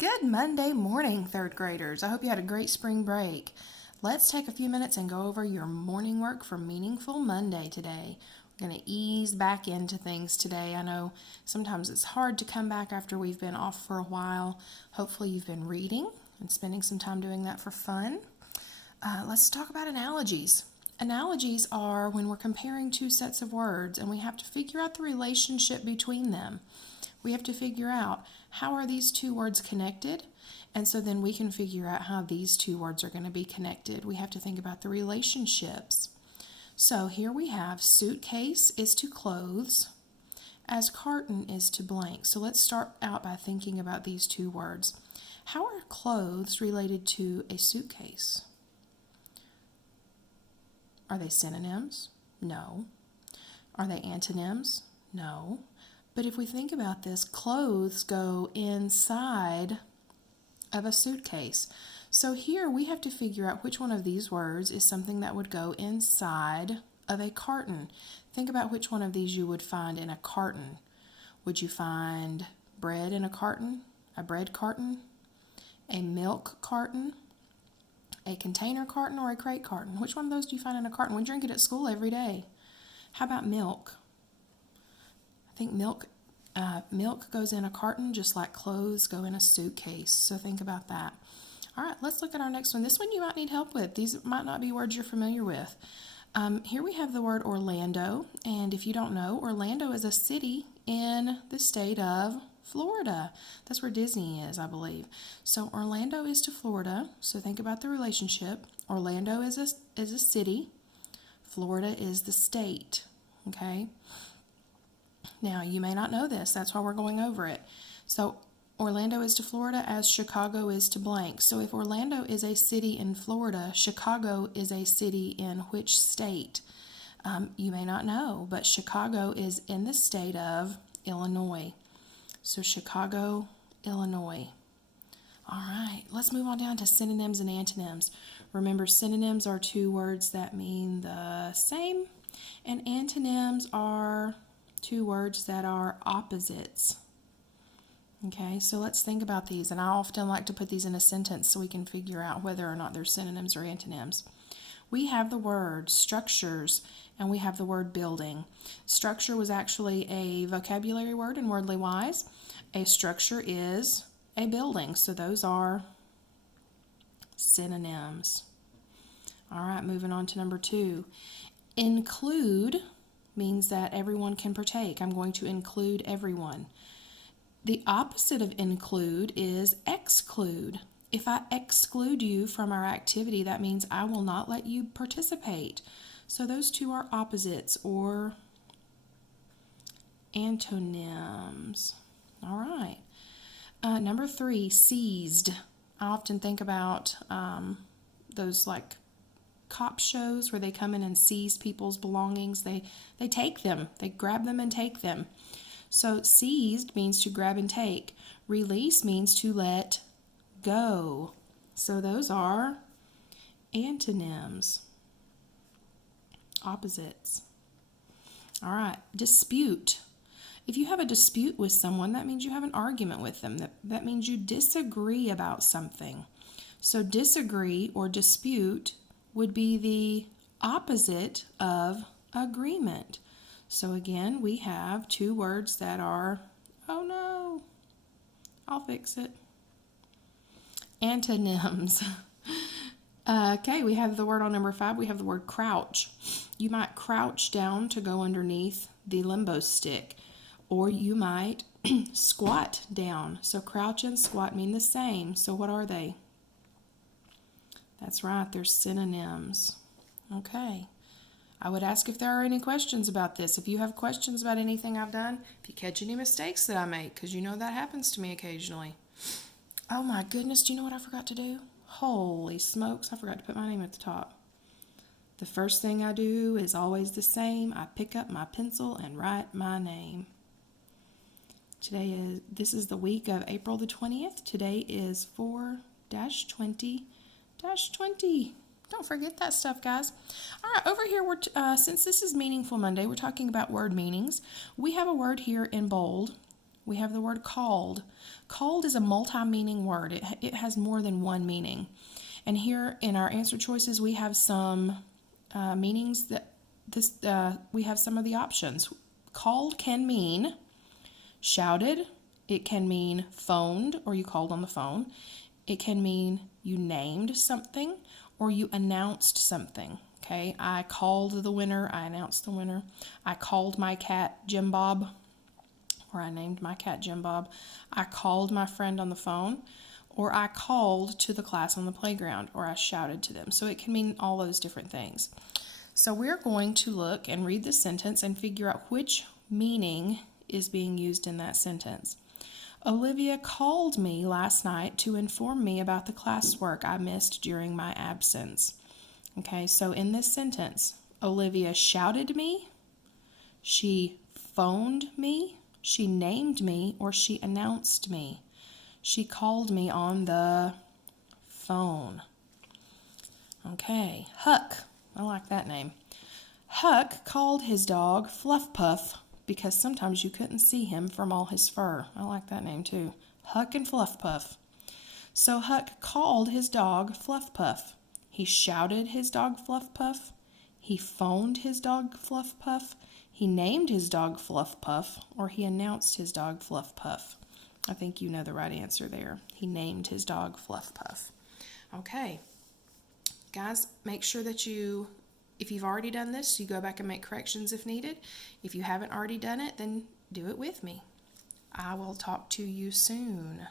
Good Monday morning, third graders. I hope you had a great spring break. Let's take a few minutes and go over your morning work for Meaningful Monday today. We're going to ease back into things today. I know sometimes it's hard to come back after we've been off for a while. Hopefully you've been reading and spending some time doing that for fun. Let's talk about analogies. Analogies are when we're comparing two sets of words and we have to figure out the relationship between them. We have to figure out how are these two words connected, and so then we can figure out how these two words are going to be connected. We have to think about the relationships. So here we have suitcase is to clothes as carton is to blank. So let's start out by thinking about these two words. How are clothes related to a suitcase? Are they synonyms? No. Are they antonyms? No. But if we think about this, clothes go inside of a suitcase. So here we have to figure out which one of these words is something that would go inside of a carton. Think about which one of these you would find in a carton. Would you find bread in a carton, a bread carton, a milk carton, a container carton, or a crate carton? Which one of those do you find in a carton? We drink it at school every day. How about milk? I think milk goes in a carton just like clothes go in a suitcase. So think about that. All right, let's look at our next one. This one you might need help with. These might not be words you're familiar with. Here we have the word Orlando. And if you don't know, Orlando is a city in the state of Florida. That's where Disney is, I believe. So Orlando is to Florida. So think about the relationship. Orlando is a city. Florida is the state. Okay? Now, you may not know this. That's why we're going over it. So, Orlando is to Florida as Chicago is to blank. So, if Orlando is a city in Florida, Chicago is a city in which state? You may not know, but Chicago is in the state of Illinois. So, Chicago, Illinois. All right, let's move on down to synonyms and antonyms. Remember, synonyms are two words that mean the same, and antonyms are two words that are opposites. Okay, so let's think about these, and I often like to put these in a sentence so we can figure out whether or not they're synonyms or antonyms. We have the word structures and we have the word building. Structure was actually a vocabulary word in Wordly Wise. A structure is a building, so those are synonyms. All right, moving on to number 2. Include means that everyone can partake. I'm going to include everyone. The opposite of include is exclude. If I exclude you from our activity, that means I will not let you participate. So those two are opposites or antonyms. All right. Number 3, seized. I often think about those like cop shows where they come in and seize people's belongings. They take them. They grab them and take them. So seized means to grab and take. Release means to let go. So those are antonyms, opposites. All right, dispute. If you have a dispute with someone, that means you have an argument with them. That means you disagree about something. So disagree or dispute would be the opposite of agreement. So again, we have two words that are, oh no, I'll fix it, antonyms. Okay, we have the word on number 5. We have the word crouch. You might crouch down to go underneath the limbo stick, or you might squat down. So crouch and squat mean the same. So what are they? That's right, they're synonyms. Okay. I would ask if there are any questions about this. If you have questions about anything I've done, if you catch any mistakes that I make, because you know that happens to me occasionally. Oh my goodness, do you know what I forgot to do? Holy smokes, I forgot to put my name at the top. The first thing I do is always the same. I pick up my pencil and write my name. This is the week of April the 20th. Today is 4-20-20. Don't forget that stuff, guys. All right, over here, since this is Meaningful Monday, we're talking about word meanings. We have a word here in bold We have the word called. Called is a multi-meaning word. It has more than one meaning. And here in our answer choices, we have some meanings that we have some of the options. Called can mean shouted. It can mean phoned, or you called on the phone. It can mean you named something or you announced something. Okay, I called the winner. I announced the winner. I called my cat Jim Bob, or I named my cat Jim Bob. I called my friend on the phone, or I called to the class on the playground, or I shouted to them. So it can mean all those different things. So we're going to look and read the sentence and figure out which meaning is being used in that sentence. Olivia called me last night to inform me about the classwork I missed during my absence. Okay, so in this sentence, Olivia shouted me, she phoned me, she named me, or she announced me. She called me on the phone. Okay, Huck. I like that name. Huck called his dog Fluff Puff because sometimes you couldn't see him from all his fur. I like that name too. Huck and Fluff Puff. So Huck called his dog Fluff Puff. He shouted his dog Fluff Puff. He phoned his dog Fluff Puff. He named his dog Fluff Puff, or he announced his dog Fluff Puff. I think you know the right answer there. He named his dog Fluff Puff. Okay. Guys, make sure that if you've already done this, you go back and make corrections if needed. If you haven't already done it, then do it with me. I will talk to you soon.